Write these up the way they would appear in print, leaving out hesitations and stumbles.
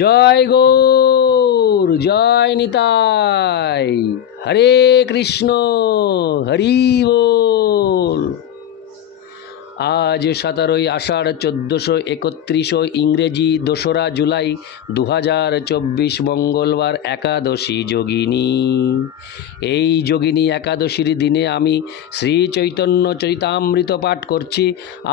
জয় গৌর, জয় নিতাই, হরে কৃষ্ণ, হরি বল। আজ 17ই আষাঢ় 1431 ইংরেজি 2রা জুলাই 2024 মঙ্গলবার একাদশী যোগিনী। এই যোগিনী একাদশীর দিনে আমি শ্রী চৈতন্য চরিতামৃত পাঠ করছি।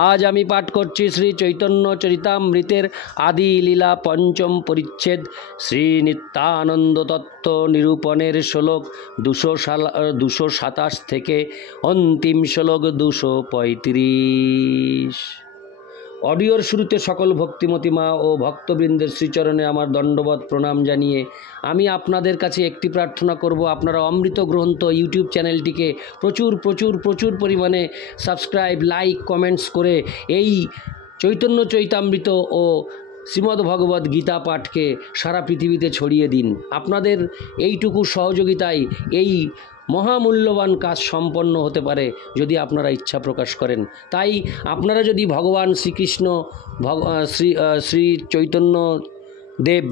আজ আমি পাঠ করছি শ্রী চৈতন্য চরিতামৃতের আদি লীলা পঞ্চম পরিচ্ছেদ শ্রী নিত্যানন্দ তত্ত্ব নিরূপণের শ্লোক 227 থেকে অন্তিম শ্লোক 235। অডিওর শুরুতে সকল ভক্তিমতী মা ও ভক্তবৃন্দের শ্রীচরণে আমার দণ্ডবত প্রণাম জানিয়ে আমি আপনাদের কাছে একটি প্রার্থনা করব, আপনারা অমৃত গ্রন্থ ইউটিউব চ্যানেলটিকে প্রচুর পরিমাণে সাবস্ক্রাইব, লাইক, কমেন্টস করে এই চৈতন্য চৈতামৃত ও শ্রীমদ্ ভগবদ্ গীতা পাঠকে সারা পৃথিবীতে ছড়িয়ে দিন। আপনাদের এইটুকু সহযোগিতায় এই মহামূল্যবান কাজ সম্পন্ন হতে পারে যদি আপনারা ইচ্ছা প্রকাশ করেন। তাই আপনারা যদি ভগবান শ্রীকৃষ্ণ শ্রী চৈতন্য দেব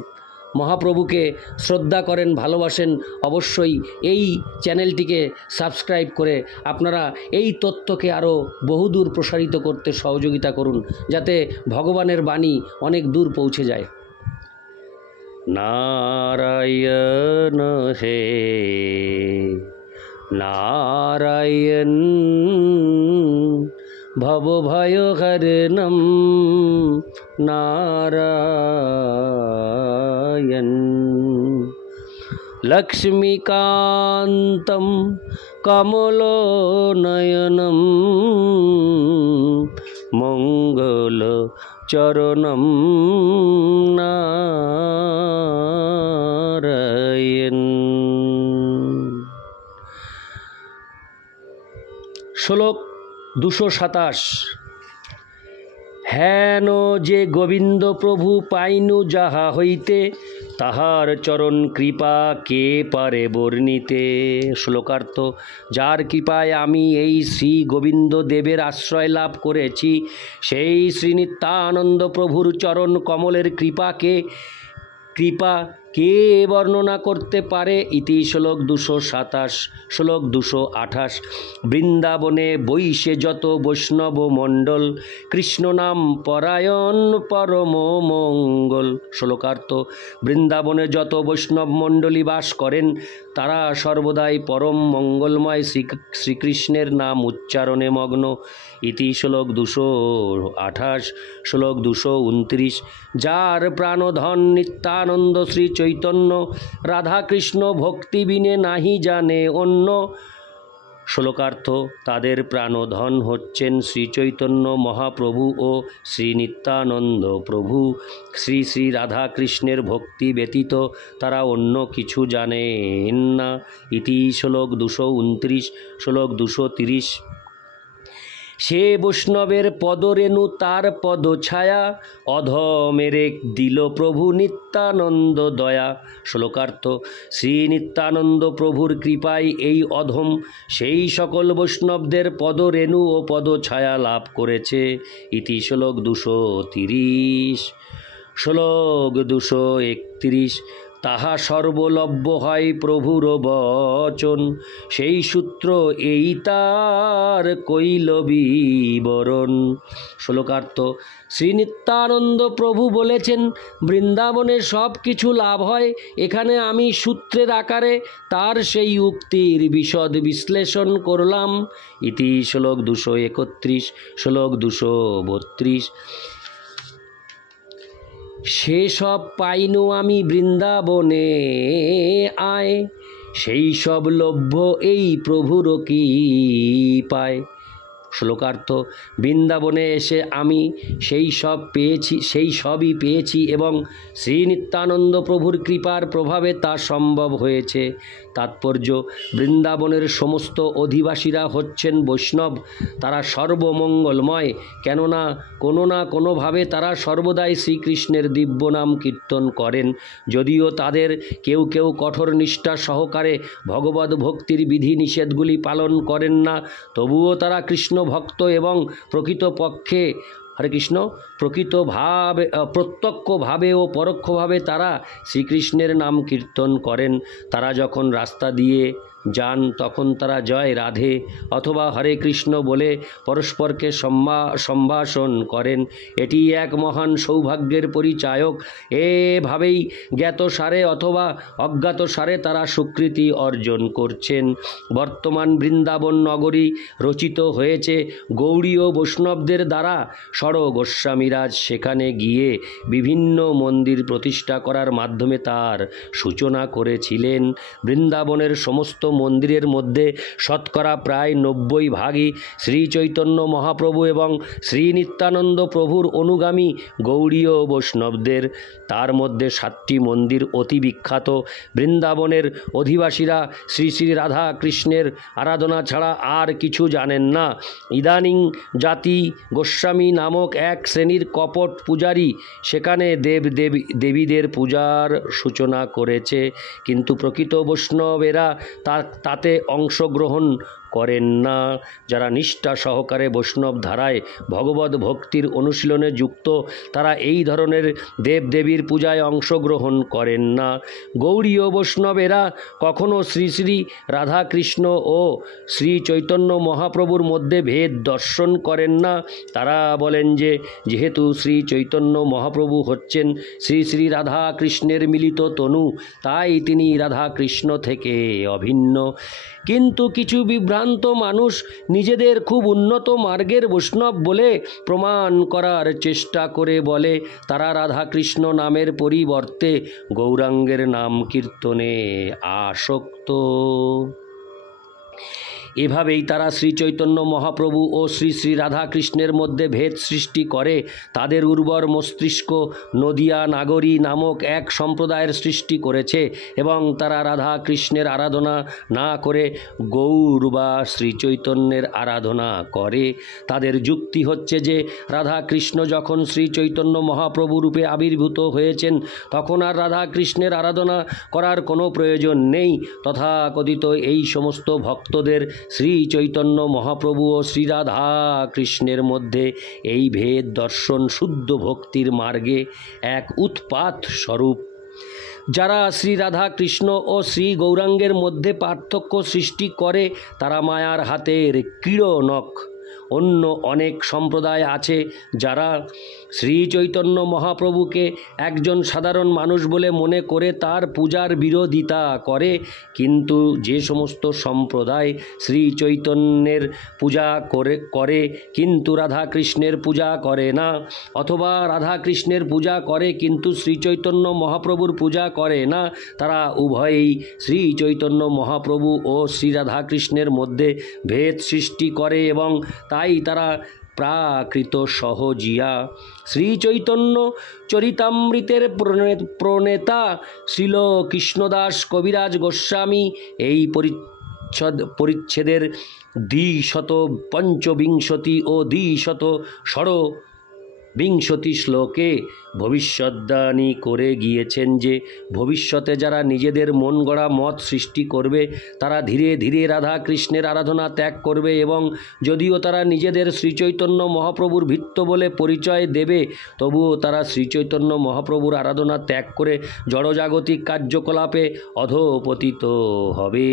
মহাপ্রভুকে শ্রদ্ধা করেন, ভালোবাসেন, অবশ্যই এই চ্যানেলটিকে সাবস্ক্রাইব করে আপনারা এই তথ্যকে আরও বহুদূর প্রসারিত করতে সহযোগিতা করুন, যাতে ভগবানের বাণী অনেক দূর পৌঁছে যায়। নারায়ণ হে নারায়ণ, ভবভয়হরণম নারায়ণ, লক্ষ্মীকান্তম কমলনয়নম মঙ্গলচরণম নারায়ণ। শ্লোক 227। হেন যে গোবিন্দ প্রভু পাইনু যাহা হইতে, তাহার চরণ কৃপা কে পারে বর্ণিতে। শ্লোকার্থ: যার কৃপায় আমি এই শ্রী গোবিন্দ দেবের আশ্রয় লাভ করেছি, সেই শ্রী নিত্যানন্দ প্রভুর চরণ কমলের কৃপা কে বর্ণনা করতে পারে। ইতি শ্লোক 227। শ্লোক 228। বৃন্দাবনে বৈশে যত বৈষ্ণব মণ্ডল, কৃষ্ণ নাম পরায়ণ পরম মঙ্গল। শ্লোকার্থ: বৃন্দাবনে যত বৈষ্ণব মণ্ডলী বাস করেন, তারা সর্বদাই পরম মঙ্গলময় শ্রীকৃষ্ণের নাম উচ্চারণে মগ্ন। ইতি শ্লোক 228। শ্লোক 229। যার প্রাণধন নিত্যানন্দ শ্রী চৈতন্য, রাধাকৃষ্ণ ভক্তি বিনে নাহি জানে অন্য। শ্লোকার্থ: তাদের প্রাণধন হচ্ছেন শ্রী চৈতন্য মহাপ্রভু ও শ্রী নিত্যানন্দ প্রভু। শ্রী শ্রী রাধাকৃষ্ণের ভক্তি ব্যতীত তারা অন্য কিছু জানেন না। ইতি শ্লোক 229। শ্লোক 230। সে বৈষ্ণবের পদরেণু তার পদ ছায়া, অধমের দিল প্রভু নিত্যানন্দ দয়া। শ্লোকার্থ: শ্রী নিত্যানন্দ প্রভুর কৃপায় এই অধম সেই সকল বৈষ্ণবদের পদরেণু ও পদ ছায়া লাভ করেছে। ইতি শ্লোক 230। শ্লোক 231। তাহা সর্বলভ্য হয় প্রভুর বচন, সেই সূত্র এই তার কইল বিবরণ। শ্লোকার্থ: শ্রী নিত্যানন্দ প্রভু বলেছেন, বৃন্দাবনে সব কিছু লাভ হয়। এখানে আমি সূত্রের আকারে তার সেই উক্তির বিশদ বিশ্লেষণ করলাম। ইতি শ্লোক 231। শ্লোক 232। সেসব পাইনু আমি বৃন্দাবনে আয়, সেই সব লভ্য এই প্রভুর কি পায়। শ্লোকার্থ: বৃন্দাবনে এসে আমি সেই সবই পেয়েছি এবং শ্রী নিত্যানন্দ প্রভুর কৃপার প্রভাবে তা সম্ভব হয়েছে। তাৎপর্য: বৃন্দাবনের সমস্ত অধিবাসীরা হচ্ছেন বৈষ্ণব। তারা সর্বমঙ্গলময়, কেননা কোনো না কোনোভাবে তারা সর্বদাই শ্রীকৃষ্ণের দিব্য নাম কীর্তন করেন। যদিও তাদের কেউ কঠোর নিষ্ঠা সহকারে ভগবদ্ ভক্তির বিধি নিষেধগুলি পালন করেন না, তবুও তারা কৃষ্ণ ভক্ত এবং প্রকৃতপক্ষে হরে কৃষ্ণ, প্রত্যক্ষভাবে ও পরোক্ষভাবে তারা শ্রীকৃষ্ণের নাম কীর্তন করেন। তারা যখন রাস্তা দিয়ে যান তখন তারা জয় রাধে অথবা হরে কৃষ্ণ বলে পরস্পরকে সম্ভাষণ করেন। এটি এক মহান সৌভাগ্যের পরিচায়ক। এভাবেই জ্ঞাতসারে অথবা অজ্ঞাতসারে তারা স্বীকৃতি অর্জন করছেন। বর্তমান বৃন্দাবন নগরী রচিত হয়েছে গৌড়ীয় বৈষ্ণবদের দ্বারা। ষড় গোস্বামীরাজ সেখানে গিয়ে বিভিন্ন মন্দির প্রতিষ্ঠা করার মাধ্যমে তার সূচনা করেছিলেন। বৃন্দাবনের সমস্ত মন্দিরের মধ্যে শতকরা প্রায় 90 ভাগই শ্রী চৈতন্য মহাপ্রভু এবং শ্রী নিত্যানন্দ প্রভুর অনুগামী গৌড়ীয় বৈষ্ণবদের। তার মধ্যে 7টি মন্দির অতি বিখ্যাত। বৃন্দাবনের অধিবাসীরা শ্রী শ্রী রাধা কৃষ্ণের আরাধনা ছাড়া আর কিছু জানেন না। ইদানিং জাতি গোস্বামী নামক এক শ্রেণীর কপট পূজারী সেখানে দেবীদের পূজার সূচনা করেছে, কিন্তু প্রকৃত বৈষ্ণবেরা তাতে অংশগ্রহণ করেন না। যারা নিষ্ঠা সহকারে বৈষ্ণব ধারায় ভগবত ভক্তির অনুশীলনে যুক্ত, তারা এই ধরনের দেবদেবীর পূজায় অংশগ্রহণ করেন না। গৌড়ীয় বৈষ্ণবেরা কখনো শ্রী শ্রী রাধাকৃষ্ণ ও শ্রী চৈতন্য মহাপ্রভুর মধ্যে ভেদ দর্শন করেন না। তারা বলেন যে যেহেতু শ্রী চৈতন্য মহাপ্রভু হচ্ছেন শ্রী শ্রী রাধাকৃষ্ণের মিলিত তনু, তাই তিনি রাধাকৃষ্ণ থেকে অভিন্ন। কিন্তু কিছু বিভ্রান্ত মানুষ নিজেদের খুব উন্নত মার্গের বৈষ্ণব বলে প্রমাণ করার চেষ্টা করে বলে তারা রাধাকৃষ্ণ নামের পরিবর্তে গৌরাঙ্গের নাম কীর্তনে আসক্ত। এভাবেই তারা শ্রী চৈতন্য মহাপ্রভু ও শ্রী শ্রী রাধাকৃষ্ণের মধ্যে ভেদ সৃষ্টি করে তাদের উর্বর মস্তিষ্ক নদিয়া নাগরী নামক এক সম্প্রদায়ের সৃষ্টি করেছে এবং তারা রাধাকৃষ্ণের আরাধনা না করে গৌর বা শ্রী চৈতন্যের আরাধনা করে। তাদের যুক্তি হচ্ছে যে রাধাকৃষ্ণ যখন শ্রী চৈতন্য মহাপ্রভু রূপে আবির্ভূত হয়েছেন তখন আর রাধাকৃষ্ণের আরাধনা করার কোনো প্রয়োজন নেই। তথাকথিত এই সমস্ত ভক্তদের শ্রী চৈতন্য মহাপ্রভু ও শ্রী রাধা কৃষ্ণের মধ্যে এই ভেদ দর্শন শুদ্ধ ভক্তির মার্গে এক উৎপাত স্বরূপ। যারা শ্রী রাধা কৃষ্ণ ও শ্রী গৌরাঙ্গের মধ্যে পার্থক্য সৃষ্টি করে তারা মায়ার হাতের ক্রীড়নক। অন্য অনেক সম্প্রদায় আছে যারা শ্রী চৈতন্য মহাপ্রভুকে একজন সাধারণ মানুষ বলে মনে করে তার পূজার বিরোধিতা করে। কিন্তু যে সমস্ত সম্প্রদায় শ্রী চৈতন্যের পূজা করে কিন্তু রাধাকৃষ্ণের পূজা করে না, অথবা রাধাকৃষ্ণের পূজা করে কিন্তু শ্রী চৈতন্য মহাপ্রভুর পূজা করে না, তারা উভয়েই শ্রী চৈতন্য মহাপ্রভু ও শ্রী রাধাকৃষ্ণের মধ্যে ভেদ সৃষ্টি করে এবং তাই তারা প্রাকৃত সহজিয়া। শ্রী চৈতন্য চরিতামৃতের প্রণেতা শ্রীল কৃষ্ণদাস কবিরাজ গোস্বামী এই পরিচ্ছেদের 225 ও 226 শ্লোকে ভবিষ্যদ্বাণী করে গিয়েছেন যে ভবিষ্যতে যারা নিজেদের মন গড়া মত সৃষ্টি করবে তারা ধীরে ধীরে রাধা কৃষ্ণের আরাধনা ত্যাগ করবে এবং যদিও তারা নিজেদের শ্রীচৈতন্য মহাপ্রভুর ভৃত্য বলে পরিচয় দেবে তবুও তারা শ্রীচৈতন্য মহাপ্রভুর আরাধনা ত্যাগ করে জড়জাগতিক কার্যকলাপে অধঃপতিত হবে।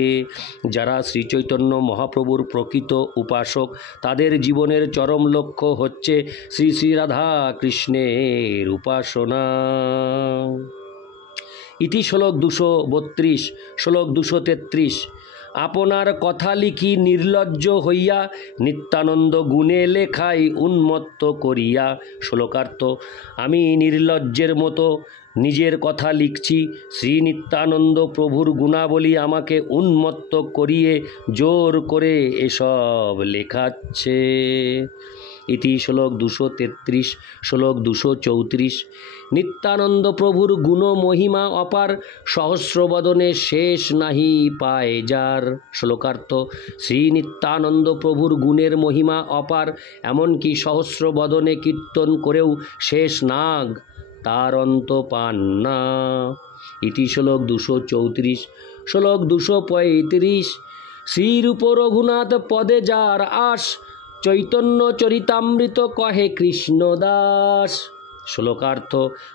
যারা শ্রীচৈতন্য মহাপ্রভুর প্রকৃত উপাসক তাদের জীবনের চরম লক্ষ্য হচ্ছে শ্রী শ্রী রাধা কৃষ্ণের উপাসনা। ইতি শ্লোক 232। শ্লোক 233। আপনার কথা লিখি নির্লজ্জ হইয়া নিত্যানন্দ গুণে লেখাই উন্মত্ত করিয়া। শ্লোকার্থ: আমি নির্লজ্জের মতো নিজের কথা লিখছি, শ্রী নিত্যানন্দ প্রভুর গুণাবলী আমাকে উন্মত্ত করিয়ে জোর করে এসব লেখাচ্ছে। ইতি শ্লোক 233। শ্লোক 234। নিত্যানন্দ প্রভুর গুণ মহিমা অপার, সহস্রবদনে শেষ নাহি পায় যার। শ্লোকার্থ: শ্রী নিত্যানন্দ প্রভুর গুণের মহিমা অপার, এমনকি সহস্রবদনে কীর্তন করেও শেষ নাগ তার অন্ত পান না। ইতি শ্লোক 234। শ্লোক 235। শ্রীরূপ রঘুনাথ পদে যার আস, চৈতন্য চরিতামৃত কহে কৃষ্ণদাস। শ্লোকার্থ: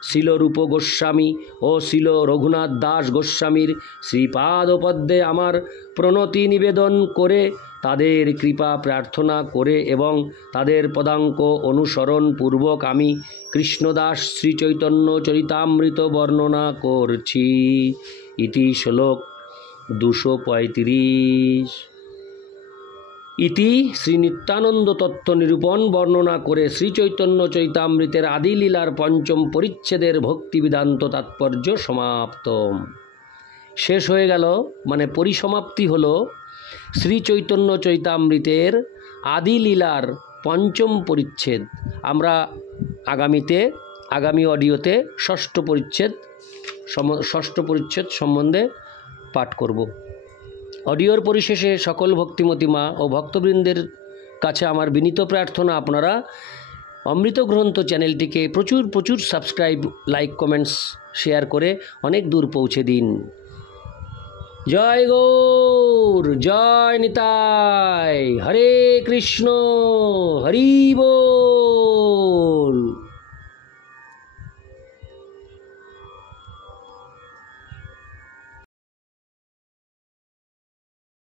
শিলরূপ গোস্বামী ও শিল রঘুনাথ দাস গোস্বামীর শ্রীপাদপদ্মে আমার প্রণতি নিবেদন করে, তাদের কৃপা প্রার্থনা করে এবং তাদের পদাঙ্ক অনুসরণ পূর্বক আমি কৃষ্ণদাস শ্রীচৈতন্য চরিতামৃত বর্ণনা করছি। ইতি শ্লোক 235। ইতি শ্রী নিত্যানন্দ তত্ত্ব নিরূপণ বর্ণনা করে শ্রীচৈতন্য চরিতামৃতের আদিলীলার পঞ্চম পরিচ্ছেদের ভক্তি বেদান্ত তাৎপর্য সমাপ্ত। শেষ হয়ে গেল, মানে পরিসমাপ্তি হলো শ্রীচৈতন্য চরিতামৃতের আদিলীলার পঞ্চম পরিচ্ছেদ। আমরা আগামী অডিওতে ষষ্ঠ পরিচ্ছেদ সম্বন্ধে পাঠ করব। অডিওর পরিশেষে সকল ভক্তিমতী মা ও ভক্তবৃন্দের কাছে আমার বিনীত প্রার্থনা, আপনারা অমৃত গ্রন্থ চ্যানেলটিকে প্রচুর সাবস্ক্রাইব, লাইক, কমেন্টস, শেয়ার করে অনেক দূর পৌঁছে দিন। জয় গৌর, জয় নিতাই, হরে কৃষ্ণ, হরি বল।